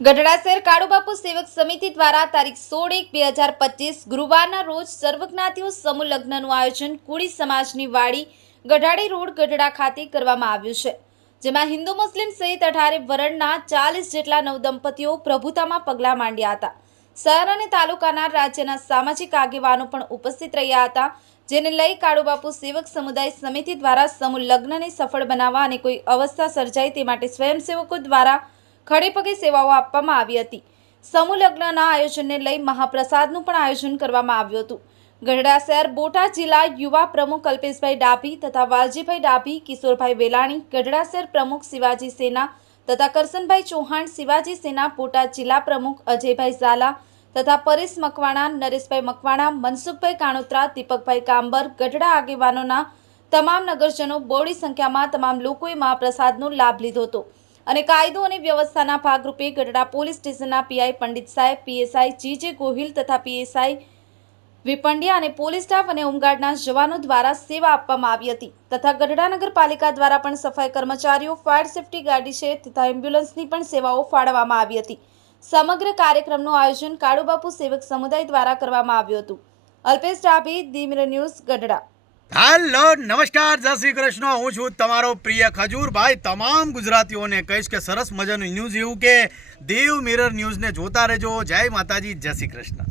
ગઢડા શહેર કાળુબાપુ સેવક સમિતિ દ્વારા તારીખ 16/1/2025 ગુરુવારના રોજ સર્વજ્ઞાતિઓ સમૂહ લગ્નનું આયોજન કુડી સમાજની વાડી ગઢાડી રોડ ગઢડા ખાતે કરવામાં આવ્યું છે, જેમાં હિન્દુ મુસ્લિમ સહિત 18 વરણના 40 જેટલા નવદંપતીઓ પ્રભુતામાં પગલાં માંડ્યા હતા। શહેર અને તાલુકાના રાજ્યના સામાજિક આગેવાનો પણ ઉપસ્થિત રહ્યા હતા, જેને લઈ કાળુબાપુ સેવક સમુદાય સમિતિ દ્વારા સમૂહ લગ્નને સફળ બનાવવા અને કોઈ અવસ્થા સર્જાય તે માટે સ્વયંસેવકો દ્વારા ખડે પગે સેવાઓ આપવામાં આવી હતી। સમૂહ લગ્નના આયોજનને લઈ મહાપ્રસાદનું પણ આયોજન કરવામાં આવ્યું હતું। ગઢડા શહેર બોટાદ જિલ્લા યુવા પ્રમુખ અલ્પેશભાઈ ડાભી તથા વાલજીભાઈ ડાભી, કિશોરભાઈ વેલાણી, ગઢડા શહેર પ્રમુખ શિવાજી સેના તથા કરસનભાઈ ચૌહાણ, શિવાજી સેના, બોટાદ જિલ્લા પ્રમુખ અજયભાઈ ઝાલા તથા પરેશ મકવાણા, નરેશભાઈ મકવાણા, મનસુખભાઈ કાણોત્રા, દીપકભાઈ કાંબર, ગઢડા આગેવાનોના તમામ નગરજનો બહોળી સંખ્યામાં તમામ લોકોએ મહાપ્રસાદનો લાભ લીધો હતો અને કાયદો અને વ્યવસ્થાના ભાગરૂપે ગઢડા પોલીસ સ્ટેશનના પીઆઈ પંડિત સાહેબ, પીએસઆઈ જીજે ગોહિલ તથા પીએસઆઈ વિપંડ્યા અને પોલીસ સ્ટાફ અને હોમગાર્ડના જવાનો દ્વારા સેવા આપવામાં આવી હતી તથા ગઢડા નગરપાલિકા દ્વારા પણ સફાઈ કર્મચારીઓ, ફાયર સેફટી ગાડી છે તથા એમ્બ્યુલન્સની પણ સેવાઓ ફાળવવામાં આવી હતી। સમગ્ર કાર્યક્રમનું આયોજન કાળુબાપુ સેવક સમુદાય દ્વારા કરવામાં આવ્યું હતું। Alpesh Dabhi, the mirror news, Gadhada. Hello, નમસ્કાર, જય શ્રી કૃષ્ણ। હું છું તમારો પ્રિય ખજૂરભાઈ। તમામ ગુજરાતીઓને કહીશ કે સરસ મજાનું ન્યૂઝ એવું કે દેવ મિરર ન્યૂઝને જોતા રહેજો। જય માતાજી, જય શ્રી કૃષ્ણ।